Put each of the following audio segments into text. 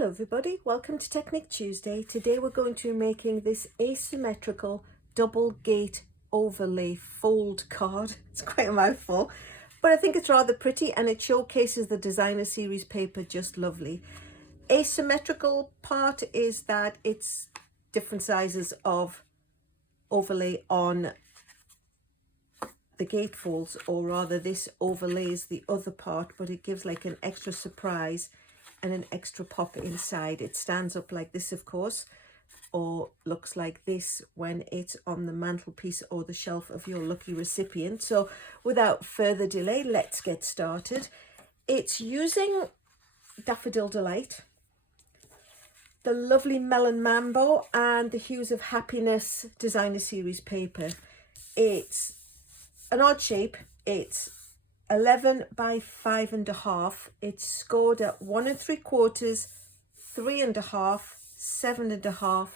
Hello everybody, welcome to Technique Tuesday. Today we're going to be making this asymmetrical double gate overlay fold card. It's quite a mouthful, but I think it's rather pretty and it showcases the designer series paper just lovely. Asymmetrical part is that it's different sizes of overlay on the gatefolds, or rather this overlays the other part, but it gives like an extra surprise and an extra pop inside. It stands up like this, of course, or looks like this when it's on the mantelpiece or the shelf of your lucky recipient. So without further delay, let's get started. It's using Daffodil Delight, the lovely Melon Mambo, and the Hues of Happiness designer series paper. It's an odd shape. It's 11 by 5.5. It's scored at 1 3/4, 3.5, 7.5,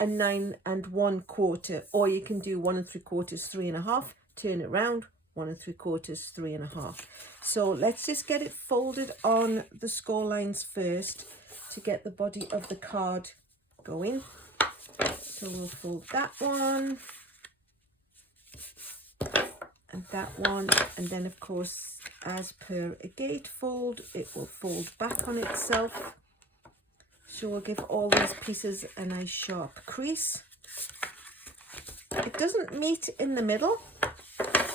and 9 1/4. Or you can do 1 3/4, 3.5, turn it around, 1 3/4, 3.5. So let's just get it folded on the score lines first to get the body of the card going. So we'll fold that one and that one, and then of course, as per a gatefold, it will fold back on itself. So we'll give all these pieces a nice sharp crease. It doesn't meet in the middle,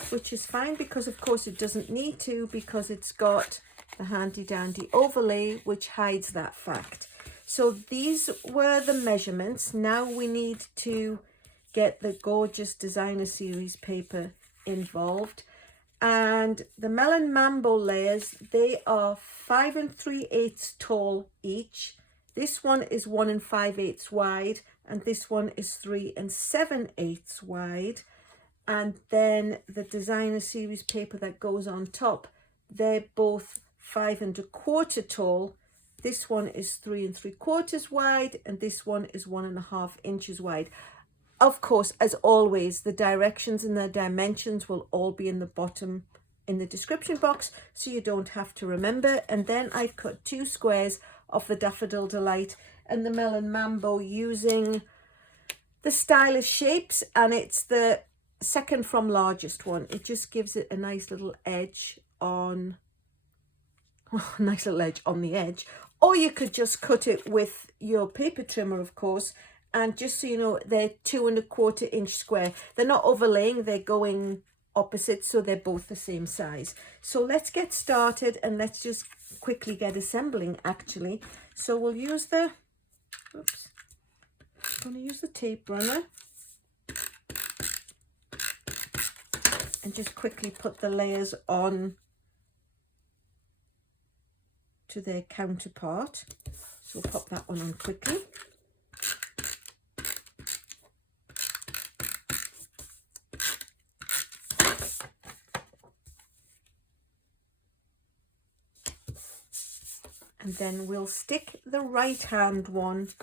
which is fine, because of course it doesn't need to, because it's got the handy dandy overlay which hides that fact. So these were the measurements. Now we need to get the gorgeous designer series paper involved, and the Melon Mambo layers, they are 5 3/8 tall each. This one is 1 5/8 wide, and this one is 3 7/8 wide. And then the designer series paper that goes on top, they're both 5 1/4 tall. This one is 3 3/4 wide, and this one is 1.5 inches wide. Of course, as always, the directions and the dimensions will all be in the bottom in the description box, so you don't have to remember. And then I've cut 2 squares of the Daffodil Delight and the Melon Mambo using the stylish shapes, and it's the second from largest one. It just gives it a nice little edge on, well, nice little edge on the edge. Or you could just cut it with your paper trimmer, of course. And just so you know, they're 2 1/4 inch square. They're not overlaying, they're going opposite, so they're both the same size. So let's get started and let's just quickly get assembling, actually. So we'll use the, oops, I'm going to use the tape runner and just quickly put the layers on to their counterpart. So we'll pop that one on quickly. And then we'll stick the right hand one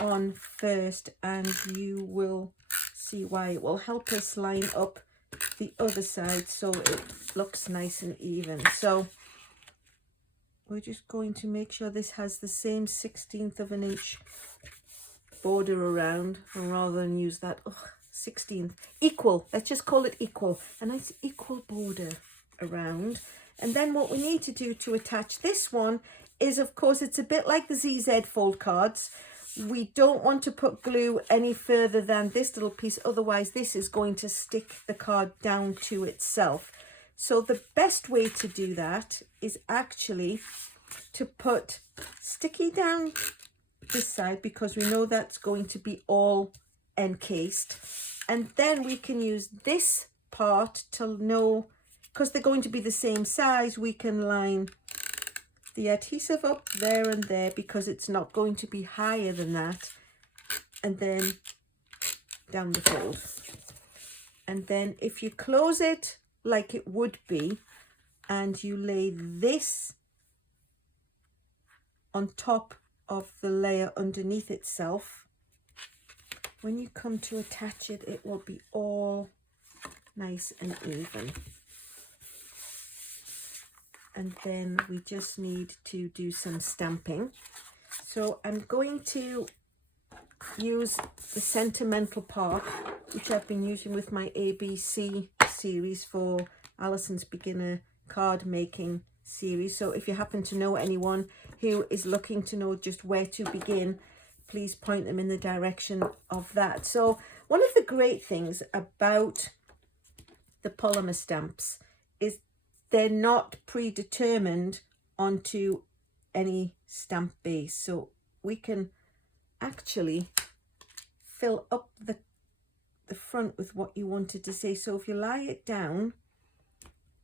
on first, and you will see why. It will help us line up the other side so it looks nice and even. So we're just going to make sure this has the same 1/16 of an inch border around, rather than use that 16th. Equal, let's just call it equal. A nice equal border around. And then what we need to do to attach this one is, of course, it's a bit like the ZZ fold cards. We don't want to put glue any further than this little piece, otherwise this is going to stick the card down to itself. So the best way to do that is actually to put sticky down this side, because we know that's going to be all encased. And then we can use this part to know, because they're going to be the same size, we can line the adhesive up there and there, because it's not going to be higher than that, and then down the fold. And then if you close it like it would be, and you lay this on top of the layer underneath itself, when you come to attach it, it will be all nice and even. And then we just need to do some stamping. So I'm going to use the Sentimental part, which I've been using with my ABC series for Alyson's beginner card making series. So if you happen to know anyone who is looking to know just where to begin, please point them in the direction of that. So one of the great things about the polymer stamps is they're not predetermined onto any stamp base. So we can actually fill up the front with what you wanted to say. So if you lie it down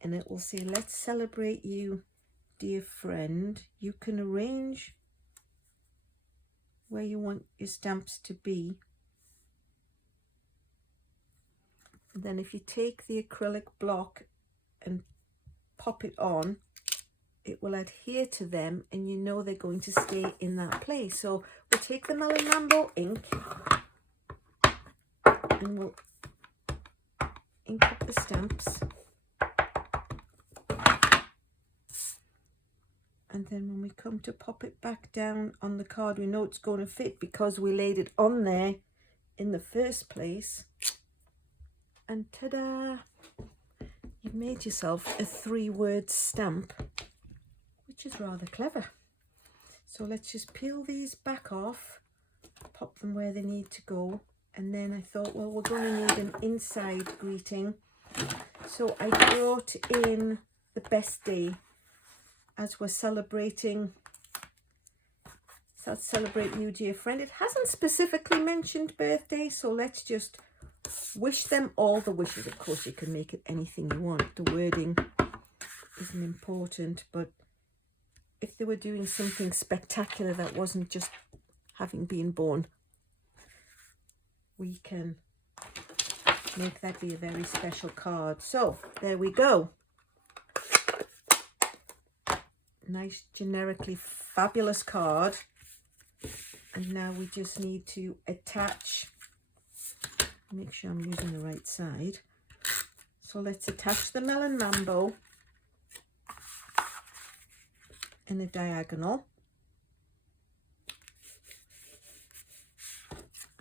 and it will say, let's celebrate you, dear friend, you can arrange where you want your stamps to be. And then if you take the acrylic block and pop it on, it will adhere to them and you know they're going to stay in that place. So we'll take the Melon Mambo ink and we'll ink up the stamps. And then when we come to pop it back down on the card, we know it's going to fit because we laid it on there in the first place. And ta-da! You've made yourself a 3-word stamp, which is rather clever. So let's just peel these back off, pop them where they need to go. And then I thought, well, we're going to need an inside greeting. So I brought in the best day as we're celebrating. So celebrate you, dear friend. It hasn't specifically mentioned birthday, so let's just wish them all the wishes. Of course, you can make it anything you want. The wording isn't important, but if they were doing something spectacular that wasn't just having been born, we can make that be a very special card. So there we go. Nice, generically fabulous card. And now we just need to attach, make sure I'm using the right side. So let's attach the Melon Mambo in a diagonal.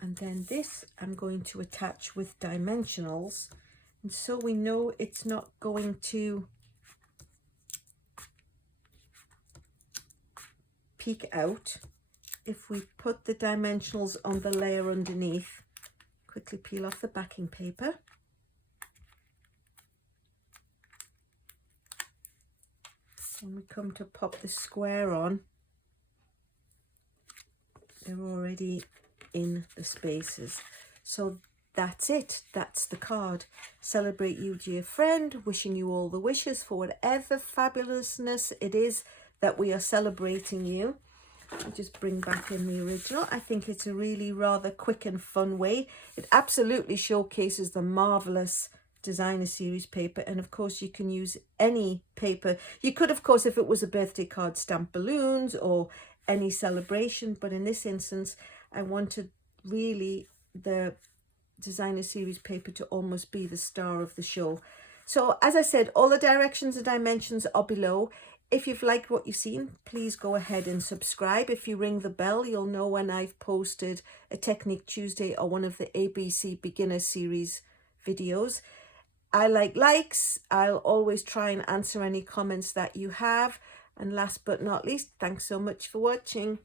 And then this I'm going to attach with dimensionals. And so we know it's not going to peek out. If we put the dimensionals on the layer underneath, quickly peel off the backing paper. When we come to pop the square on, they're already in the spaces. So that's it. That's the card. Celebrate you, dear friend. Wishing you all the wishes for whatever fabulousness it is that we are celebrating you. I'll just bring back in the original. I think it's a really rather quick and fun way. It absolutely showcases the marvelous designer series paper, and of course you can use any paper. You could, of course, if it was a birthday card, stamp balloons or any celebration, but in this instance I wanted really the designer series paper to almost be the star of the show. So as I said, all the directions and dimensions are below. If you've liked what you've seen, please go ahead and subscribe. If you ring the bell, you'll know when I've posted a Technique Tuesday or one of the ABC Beginner Series videos. I like likes. I'll always try and answer any comments that you have. And last but not least, thanks so much for watching.